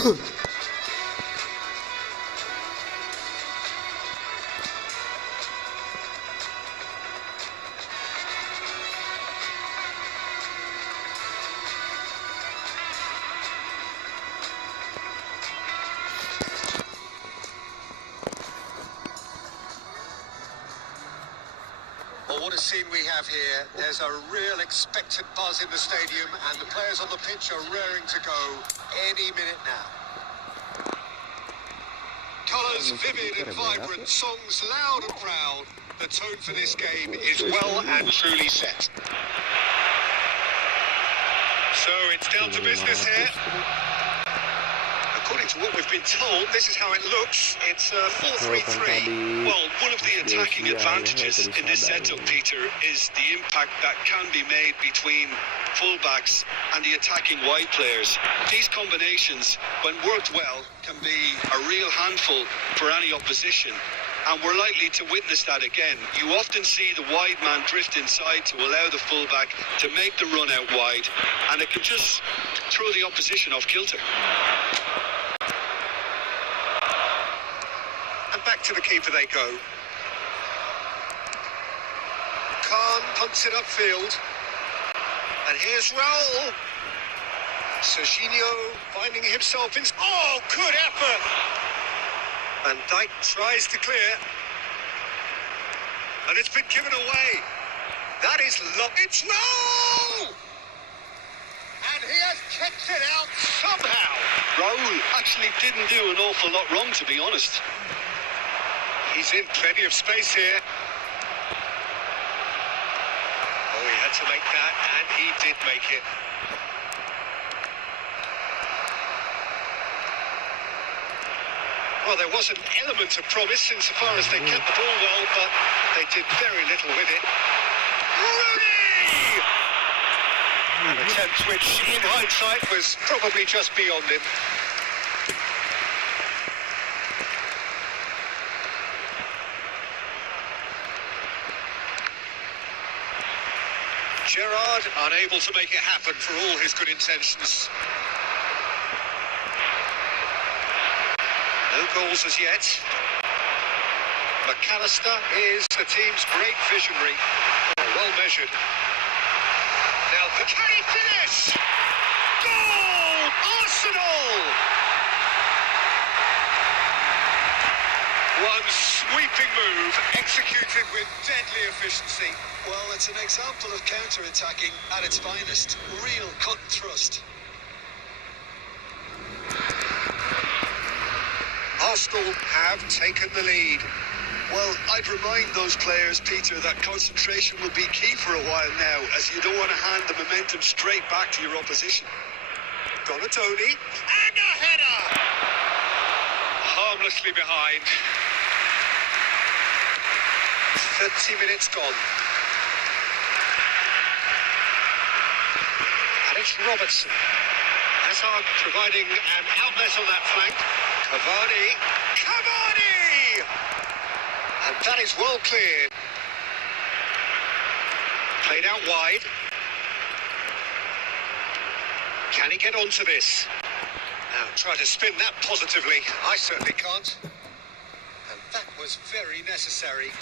Well, what a scene we have here. There's a real expectant buzz in the stadium, and the players on the pitch are raring to go any minute now. Colours vivid and vibrant, songs loud and proud. The tone for this game is well and truly set. So it's down to business here. According to what we've been told, this is how it looks. It's 4-3-3. Well, one of the attacking advantages in this setup, Peter, is the impact that can be made between fullbacks and the attacking wide players. These combinations, when worked well, can be a real handful for any opposition. And we're likely to witness that again. You often see the wide man drift inside to allow the fullback to make the run out wide, and it can just throw the opposition off kilter. And back to the keeper they go. Khan punts it upfield. And here's Raul. Serginho finding himself in... Oh, good effort! Van Dijk tries to clear. And it's been given away. That is it's Raul! And he has kicked it out somehow. Raul actually didn't do an awful lot wrong, to be honest. He's in plenty of space here. Oh, he had to make that, and he did make it. Well, there was an element of promise insofar as they kept the ball well, but they did very little with it. Rooney! An attempt which, in hindsight, was probably just beyond him. Gerrard unable to make it happen for all his good intentions. No goals as yet. McAllister is the team's great visionary. Well measured. Now, can he finish? Goal! Arsenal! One sweeping move, executed with deadly efficiency. Well, it's an example of counter-attacking at its finest. Real cut and thrust. Arsenal have taken the lead. Well, I'd remind those players, Peter, that concentration will be key for a while now, as you don't want to hand the momentum straight back to your opposition. Donatoni, and a header! Harmlessly behind. 30 minutes gone. And it's Robertson. Hazard providing an outlet on that flank. Cavani! And that is well cleared. Played out wide. Can he get onto this? Now try to spin that positively. I certainly can't. And that was very necessary.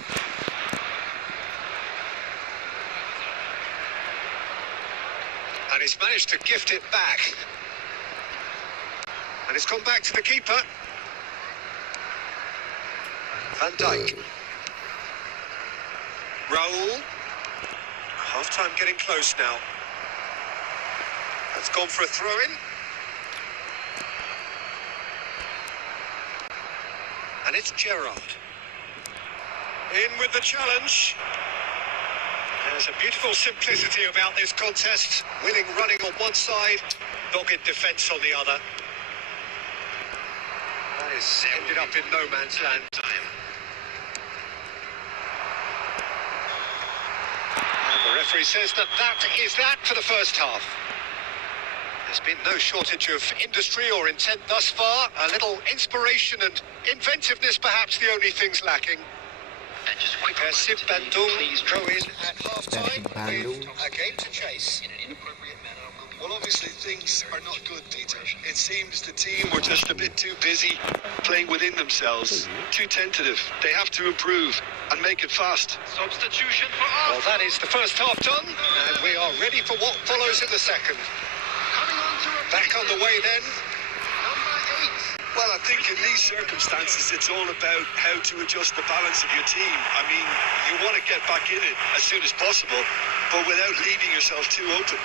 And he's managed to gift it back. And it's gone back to the keeper. Van Dijk. Raul. Half-time getting close now. That's gone for a throw-in. And it's Gerrard. In with the challenge. There's a beautiful simplicity about this contest. Winning running on one side, dogged defence on the other. That is ended up in no man's land. And the referee says that is that for the first half. There's been no shortage of industry or intent thus far. A little inspiration and inventiveness, perhaps the only things lacking. Bantu go in at half-time with a game to chase. In an inappropriate manner will be Well, obviously things are not good, Peter. It seems the team We're just a bit too busy playing within themselves, too tentative. They have to improve and make it fast. substitution for Well, that is the first half done, and we are ready for what follows in the second. coming on to Back on the way then. number 8. Well, I think in these circumstances, it's all about how to adjust the balance of your team. I mean, you want to get back in it as soon as possible, but without leaving yourself too open.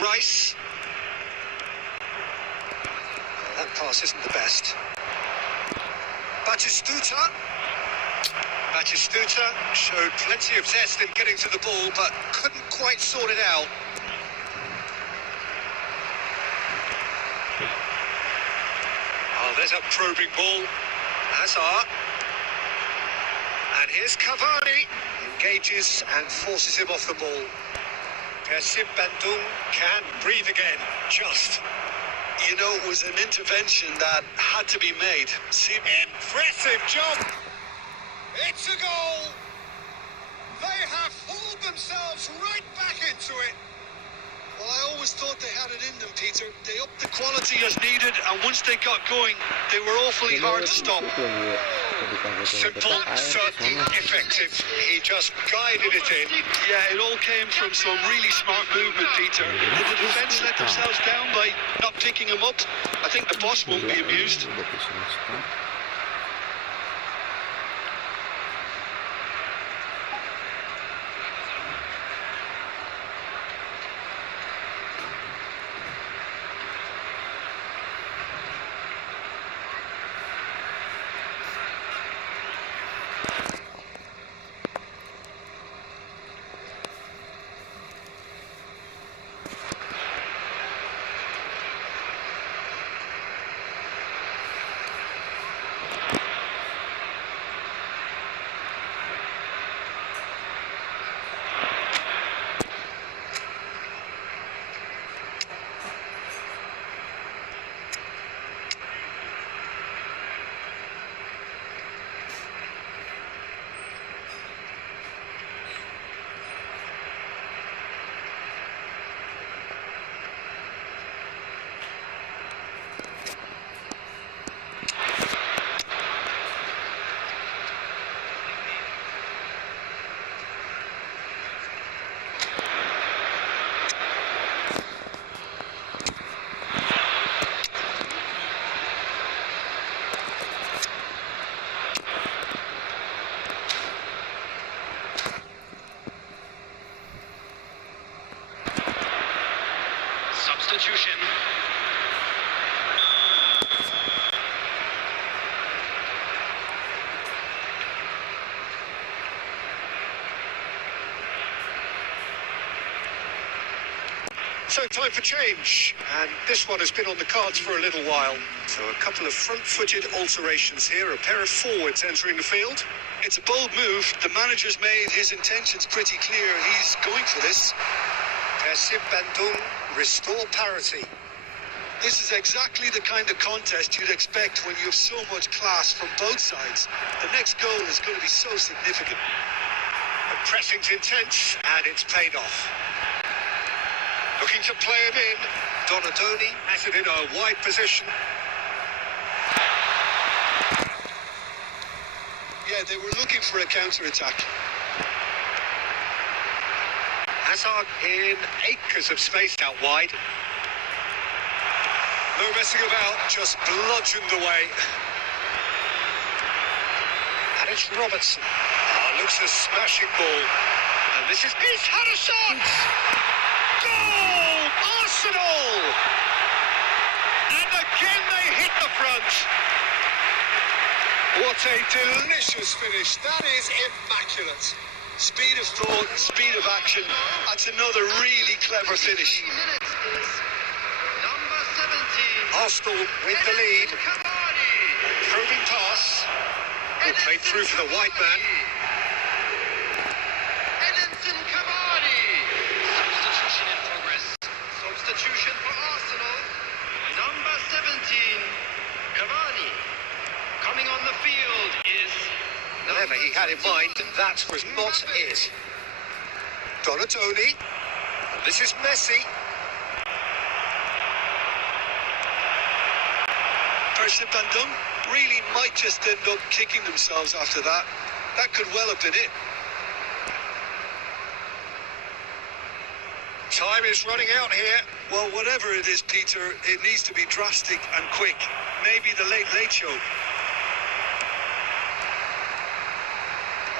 Rice. Well, that pass isn't the best. Batistuta. Batistuta showed plenty of zest in getting to the ball, but couldn't quite sort it out. Oh, there's a probing ball. Hazard. And here's Cavani. Engages and forces him off the ball. Bantu can breathe again. Just. You know, it was an intervention that had to be made. Impressive job. It's a goal. They have hauled themselves right back into it. Well, I always thought they had it in them, Peter. They upped the Quality as needed, and once they got going, they were awfully hard to stop. Simple, certain, effective. He just guided it in. Yeah, it all came from some really smart movement, Peter. Did the defence let themselves down by not picking him up? I think the boss won't be amused. substitution. So time for change, and this one has been on the cards for a little while. So a couple of front-footed alterations here, a pair of forwards entering the field. It's a bold move. The manager's made his intentions pretty clear. He's going for this. Bantu restore parity. This is exactly the kind of contest you'd expect when you have so much class from both sides. The next goal is going to be so significant. The pressing's intense, and it's paid off. Looking to play him in. Donadoni has it in a wide position. Yeah, they were looking for a counter-attack. Hazard in acres of space out wide. No messing about, just bludgeoned away. And it's Robertson. Oh, looks a smashing ball. And this is... He's had a shot! Goal! Arsenal! And again they hit the front. What a delicious finish. That is immaculate. Speed of thought, speed of action. That's another really clever finish. Number 17. Arsenal with the lead. Probing pass. Oh, played through for the wide man. Substitution in progress. Substitution for Arsenal. Number 17, Cavani. Coming on the field is Whatever he had in mind, that was not it. Donatoni. This is Messi. Person Bantu really might just end up kicking themselves after that. That could well have been it. Time is running out here. Well, whatever it is, Peter, it needs to be drastic and quick. Maybe the late show.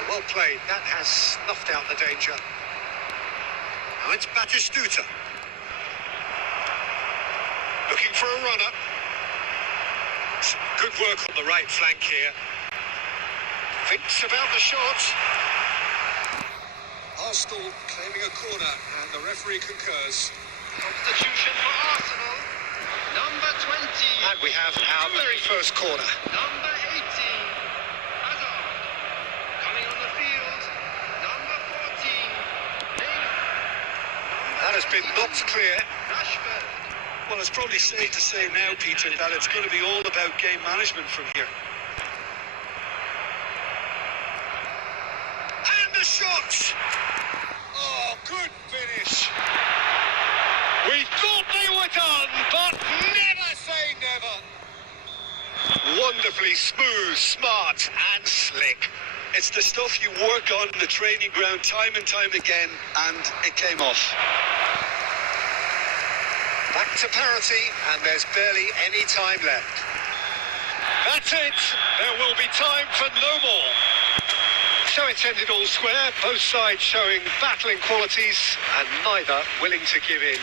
Well played. That has snuffed out the danger. Now it's Batistuta. Looking for a runner. Some good work on the right flank here. Thinks about the shot. Arsenal claiming a corner, and the referee concurs. Substitution for Arsenal. Number 20. And we have our very first corner. Number 18. Hazard. Coming on the field. Number 14. That has been knocked clear. Rashford. Well, it's probably safe to say now, Peter, that it's going to be all about game management from here. And the shot! Oh, good finish. We thought they were done, but never say never. Wonderfully smooth, smart and slick. It's the stuff you work on in the training ground time and time again, and it came off. Back to parity, and there's barely any time left. That's it. There will be time for no more. So it's ended all square, both sides showing battling qualities and neither willing to give in.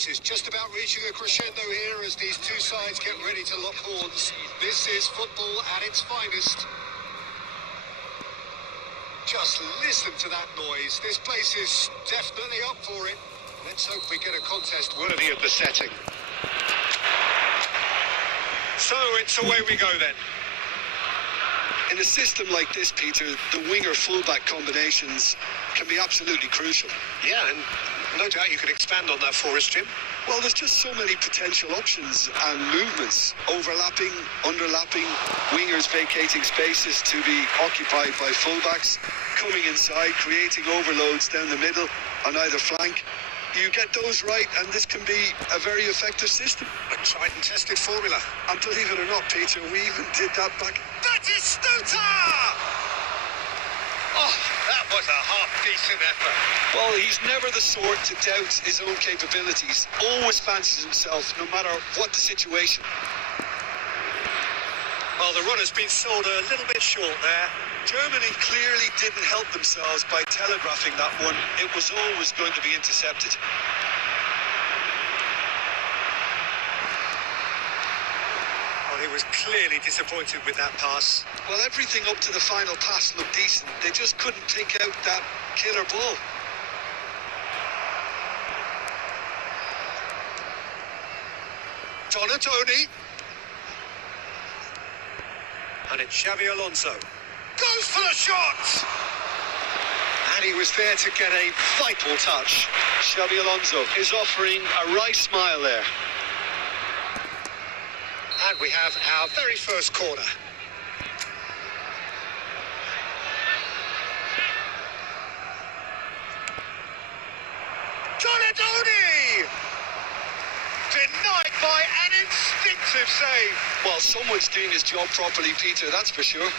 This is just about reaching a crescendo here as these two sides get ready to lock horns. This is football at its finest. Just listen to that noise. This place is definitely up for it. Let's hope we get a contest worthy of the setting. So it's away we go then. In a system like this, Peter, the winger-fullback combinations can be absolutely crucial. Yeah, and no doubt you could expand on that for us, Jim. Well, there's just so many potential options and movements. Overlapping, underlapping, wingers vacating spaces to be occupied by fullbacks, coming inside, creating overloads down the middle on either flank. You get those right, and this can be a very effective system. A tried and tested formula. And believe it or not, Peter, we even did that back. Batistuta! Oh, that was a half-decent effort. Well, he's never the sort to doubt his own capabilities. Always fancies himself, no matter what the situation. Well, the run has been sold a little bit short there. Germany clearly didn't help themselves by telegraphing that one. It was always going to be intercepted. Well, he was clearly disappointed with that pass. Well, everything up to the final pass looked decent. They just couldn't take out that killer ball. Donatoni. And it's Xabi Alonso. Goes for the shot! And he was there to get a vital touch. Xabi Alonso is offering a wry smile there. And we have our very first corner. Donatoni! Denied by an instinctive save. Well, someone's doing his job properly, Peter, that's for sure.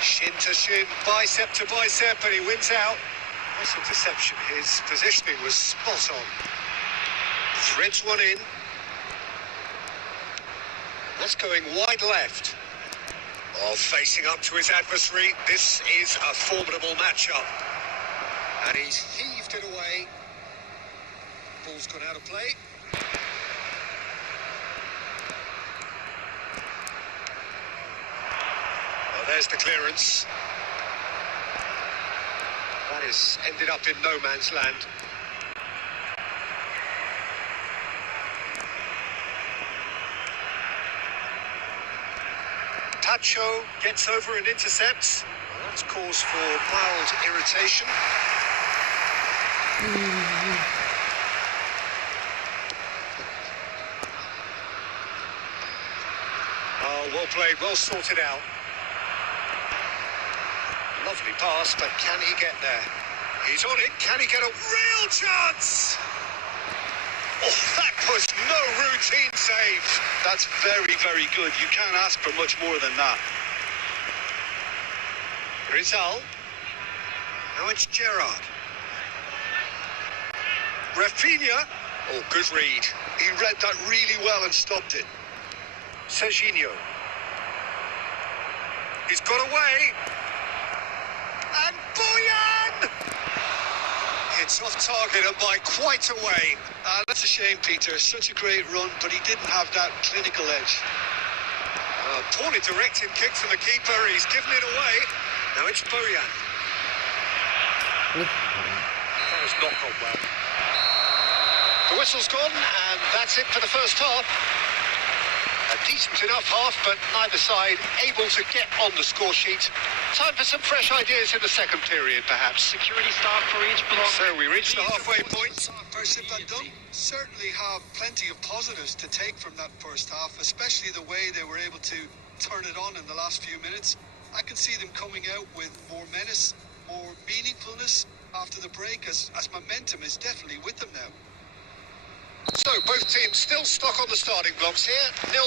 Shin to shin, bicep to bicep, and he wins out. Nice interception. His positioning was spot on. Threads one in. That's going wide left. Oh, facing up to his adversary. This is a formidable matchup. And he's heaved it away. Ball's gone out of play. Well, there's the clearance. That has ended up in no man's land. Tacho gets over and intercepts. Well, that's cause for mild irritation. Oh, well played, well sorted out. Lovely pass, but can he get there? He's on it. Can he get a real chance? Oh, that was no routine save. That's very, very good. You can't ask for much more than that. Rizal. Now it's Gerrard. Rafinha. Oh, good read. He read that really well and stopped it. Serginho. He's got away. And Boyan! It's off target and by quite a way. That's a shame, Peter. Such a great run, but he didn't have that clinical edge. Poorly directed kick to the keeper. He's given it away. Now it's Boyan. That has not gone well. The whistle's gone, and that's it for the first half. A decent enough half, but neither side able to get on the score sheet. Time for some fresh ideas in the second period, perhaps. Security staff for each block. So we reach the halfway point. First Bantu certainly have plenty of positives to take from that first half, especially the way they were able to turn it on in the last few minutes. I can see them coming out with more menace, more meaningfulness after the break, as momentum is definitely with them now. So both teams still stuck on the starting blocks here, 0-0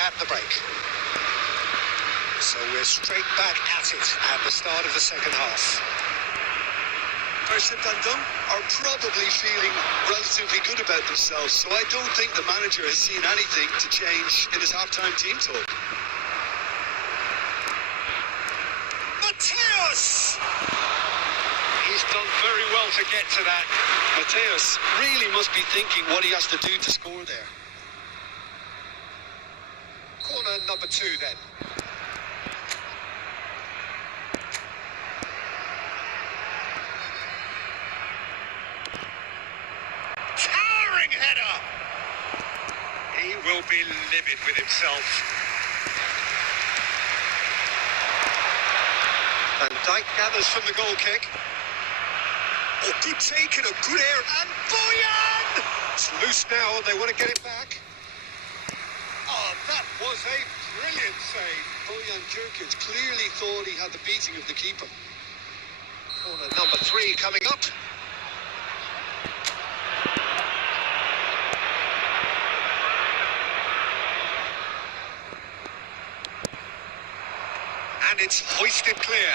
at the break. So we're straight back at it at the start of the second half. First Bantu are probably feeling relatively good about themselves, so I don't think the manager has seen anything to change in his halftime team talk. Mateus! He He's done very well to get to that. Mateus really must be thinking what he has to do to score there. Corner number 2 then. Towering header! He will be livid with himself. Van Dijk gathers from the goal kick. Oh, good take and a good air. And Boyan! It's loose now and they want to get it back. Oh, that was a brilliant save. Bojan Djurkic clearly thought he had the beating of the keeper. Corner number 3 coming up. And it's hoisted clear.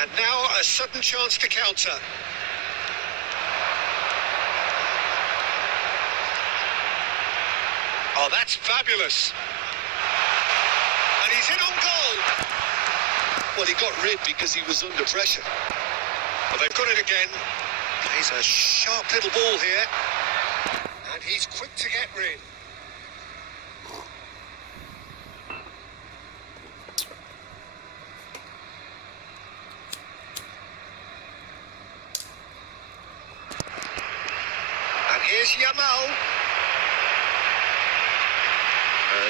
And now a sudden chance to counter. Oh, that's fabulous. And he's in on goal. Well, he got rid because he was under pressure. Well, they've got it again. Plays a sharp little ball here. And he's quick to get rid. And here's Yamal.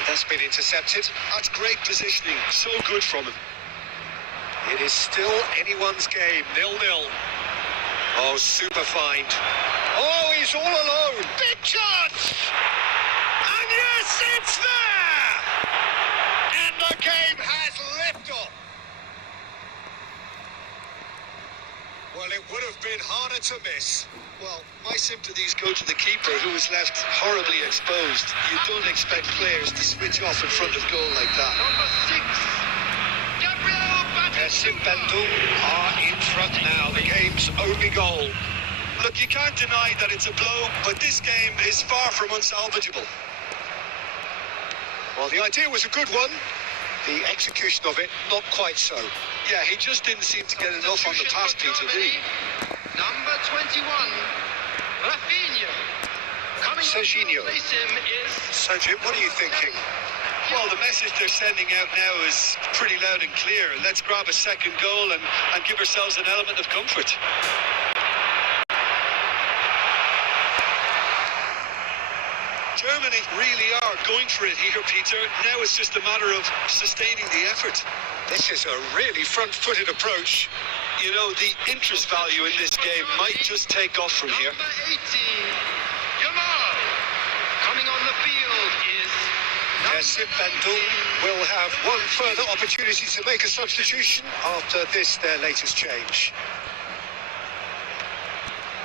That's been intercepted. That's great positioning. So good from him. It is still anyone's game, 0-0. Oh, super find. Oh, he's all alone. Big chance! And yes, it's there! And the game has left off. Well, it would have been harder to miss. Well, my sympathies go to the keeper, who was left horribly exposed. You don't expect players to switch off in front of goal like that. Number 6, Gabriel Bantu are in front now. The game's only goal. Look, you can't deny that it's a blow, but this game is far from unsalvageable. Well, the idea was a good one. The execution of it, not quite so. Yeah, he just didn't seem to get enough on the pass, Peter, did he? Number 21, Rafinha. Coming up to Serginho. replace him is... Sergio, what are you thinking? Well, the message they're sending out now is pretty loud and clear. Let's grab a second goal and give ourselves an element of comfort. Germany really are going for it here, Peter. Now it's just a matter of sustaining the effort. This is a really front-footed approach. You know, the interest value in this game might just take off from here. Number 18, Yamal. Coming on the field is... Bantu will have one further opportunity to make a substitution after this, their latest change.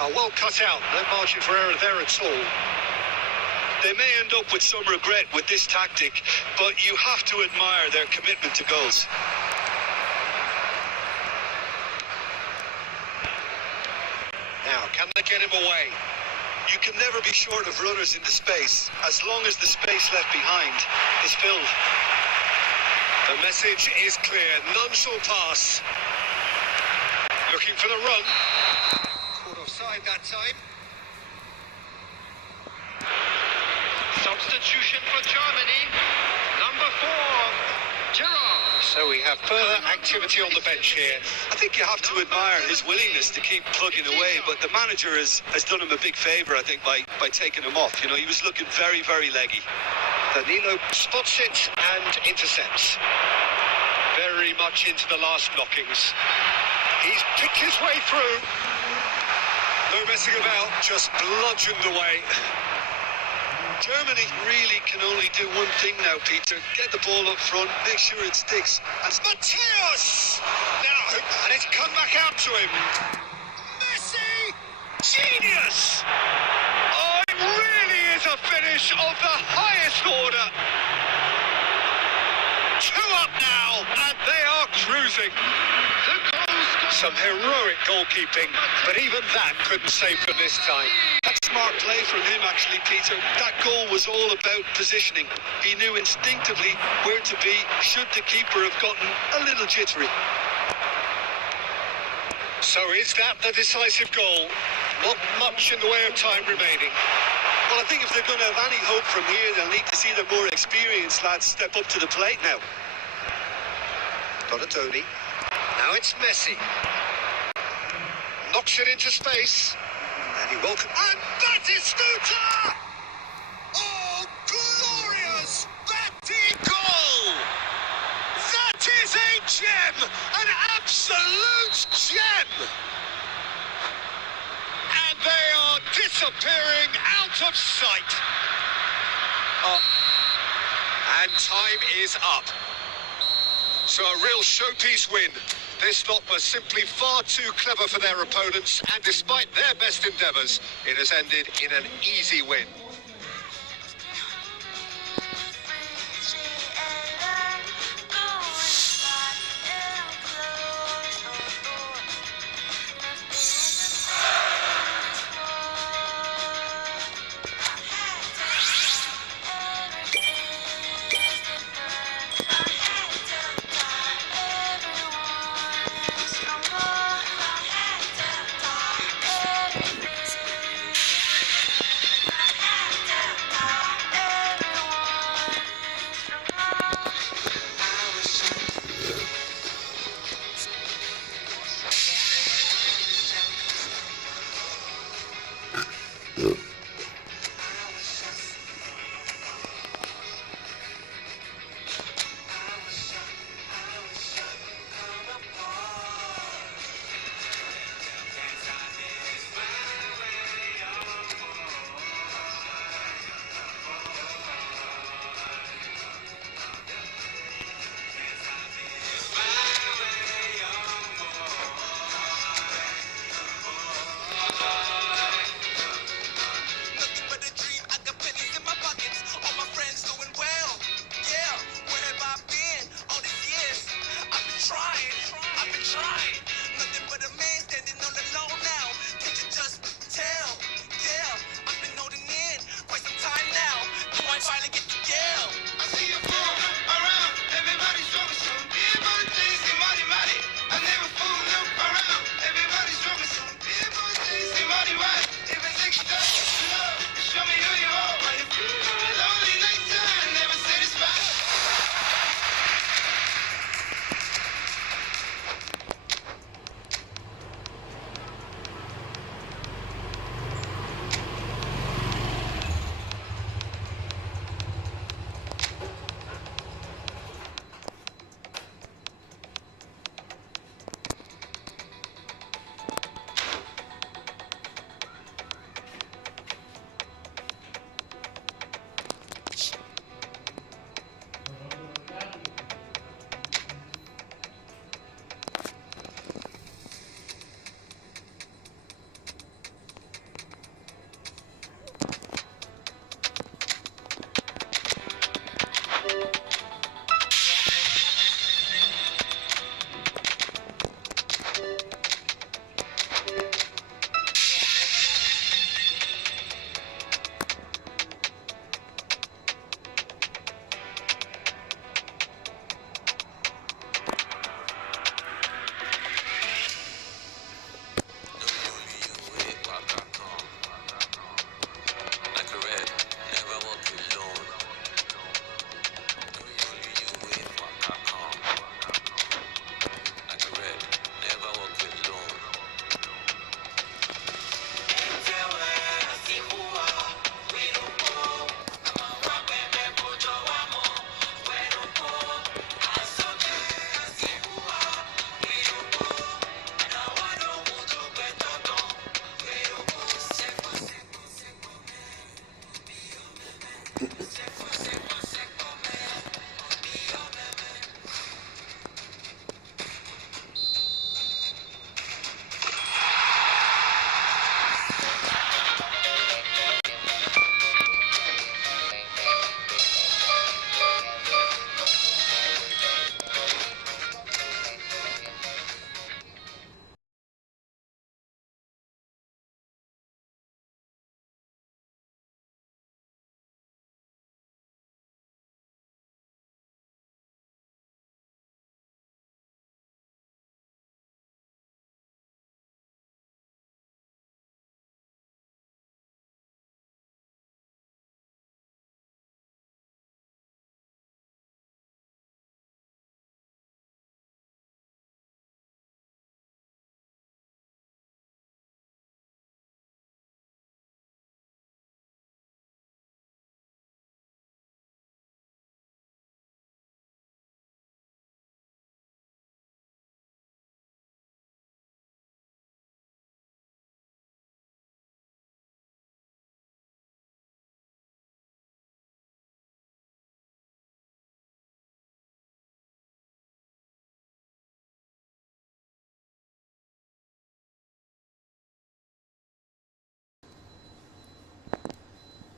Well cut out, no margin for error there at all. They may end up with some regret with this tactic, but you have to admire their commitment to goals. Now, can they get him away? You can never be short of runners into space, as long as the space left behind is filled. The message is clear, none shall pass. Looking for the run. Caught offside that time. Substitution for Germany. Number 4, Gerard. So we have further activity on the bench here. I think you have to admire his willingness to keep plugging away, but the manager has done him a big favour, I think, by taking him off. You know, he was looking very, very leggy. Danilo spots it and intercepts. Very much into the last knockings. He's picked his way through. No messing about, just bludgeoned away. Germany really can only do one thing now, Peter. Get the ball up front, make sure it sticks. And it's Mateus! Now, and it's come back out to him. Messi! Genius! Oh, it really is a finish of the highest order. 2 up now, and they are cruising. Some heroic goalkeeping, but even that couldn't save them this time. That's smart play from him, actually, Peter. That goal was all about positioning. He knew instinctively where to be should the keeper have gotten a little jittery. So is that the decisive goal? Not much in the way of time remaining. Well, I think if they're going to have any hope from here, they'll need to see the more experienced lads step up to the plate now. Donatoni. Now it's Messi. Knocks it into space. And he will... And that is Stuta! Oh, glorious batting goal! That is a gem! An absolute gem! And they are disappearing out of sight. And time is up. So a real showpiece win. This lot was simply far too clever for their opponents, and despite their best endeavours, it has ended in an easy win. Ugh.